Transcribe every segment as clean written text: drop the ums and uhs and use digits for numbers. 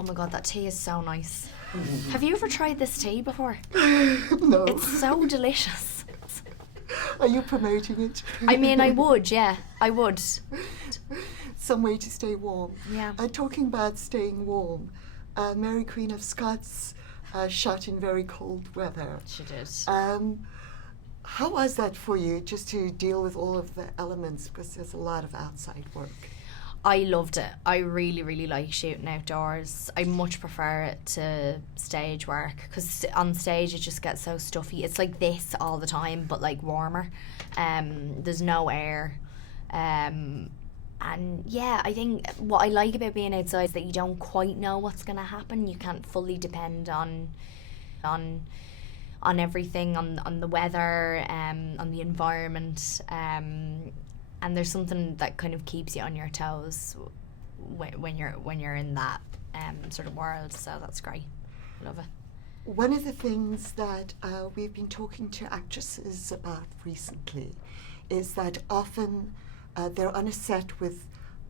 Oh my God, that tea is so nice. Have you ever tried this tea before? No. It's so delicious. Are you promoting it? I mean, I would, yeah, I would. Some way to stay warm. Yeah. Talking about staying warm, Mary Queen of Scots shot in very cold weather. She did. How was that for you, just to deal with all of the elements, because there's a lot of outside work? I loved it. I really, really like shooting outdoors. I much prefer it to stage work, because on stage it just gets so stuffy. It's like this all the time, but like warmer. There's no air. And yeah, I think what I like about being outside is that you don't quite know what's going to happen. You can't fully depend on everything, on the weather, on the environment. And there's something that kind of keeps you on your toes when you're in that sort of world. So that's great. Love it. One of the things that we've been talking to actresses about recently is that often they're on a set with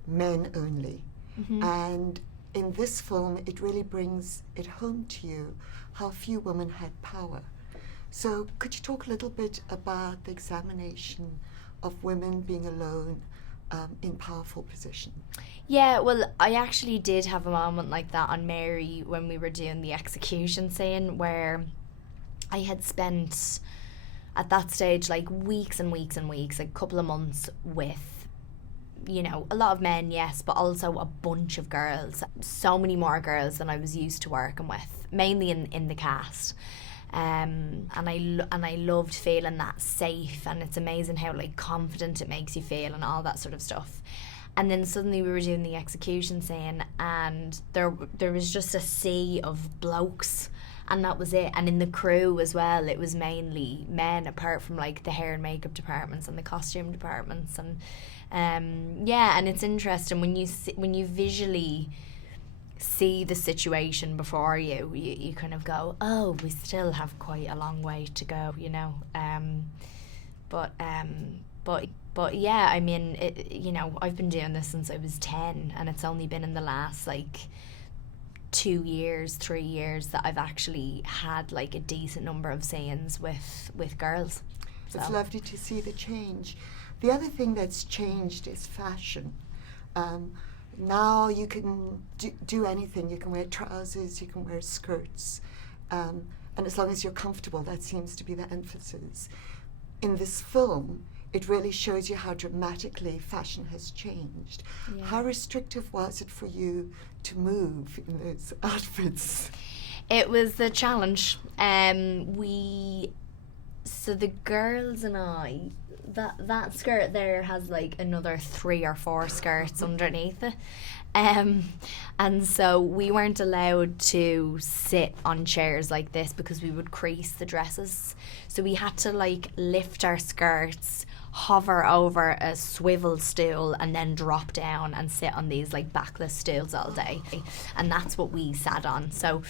men only. Mm-hmm. And in this film, it really brings it home to you how few women had power. So could you talk a little bit about the examination of women being alone in powerful position? Yeah, well, I actually did have a moment like that on Mary when we were doing the execution scene, where I had spent at that stage like weeks and weeks and weeks, like a couple of months with, you know, a lot of men, yes, but also a bunch of girls, so many more girls than I was used to working with, mainly in the cast. And I loved feeling that safe, and it's amazing how like confident it makes you feel and all that sort of stuff. And then suddenly we were doing the execution scene, and there was just a sea of blokes, and that was it. And in the crew as well, it was mainly men, apart from like the hair and makeup departments and the costume departments. And yeah, and it's interesting when you visually see the situation before you kind of go, oh, we still have quite a long way to go, you know. But yeah, I mean, you know, I've been doing this since I was 10, and it's only been in the last like 2 years, 3 years that I've actually had like a decent number of scenes with girls. So. It's lovely to see the change. The other thing that's changed is fashion. Now you can do anything. You can wear trousers, you can wear skirts, and as long as you're comfortable, that seems to be the emphasis. In this film, it really shows you how dramatically fashion has changed. Yeah. How restrictive was it for you to move in those outfits? It was the challenge. So the girls and I, that skirt there has like another 3 or 4 skirts underneath it. And so we weren't allowed to sit on chairs like this because we would crease the dresses. So we had to like lift our skirts, hover over a swivel stool, and then drop down and sit on these like backless stools all day. And that's what we sat on. So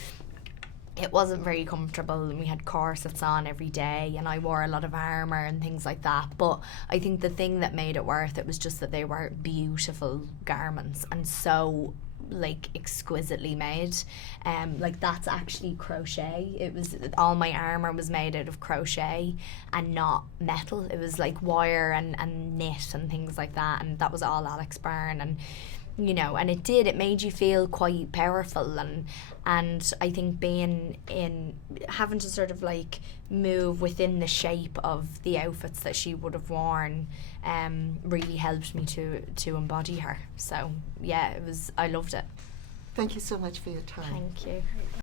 it wasn't very comfortable, and we had corsets on every day, and I wore a lot of armour and things like that. But I think the thing that made it worth it was just that they were beautiful garments and so like exquisitely made. Like that's actually crochet. It was, all my armour was made out of crochet and not metal. It was like wire and knit and things like that, and that was all Alex Byrne. And you know, and it made you feel quite powerful, and I think being in, having to sort of like move within the shape of the outfits that she would have worn really helped me to embody her. So yeah, I loved it. Thank you so much for your time. Thank you.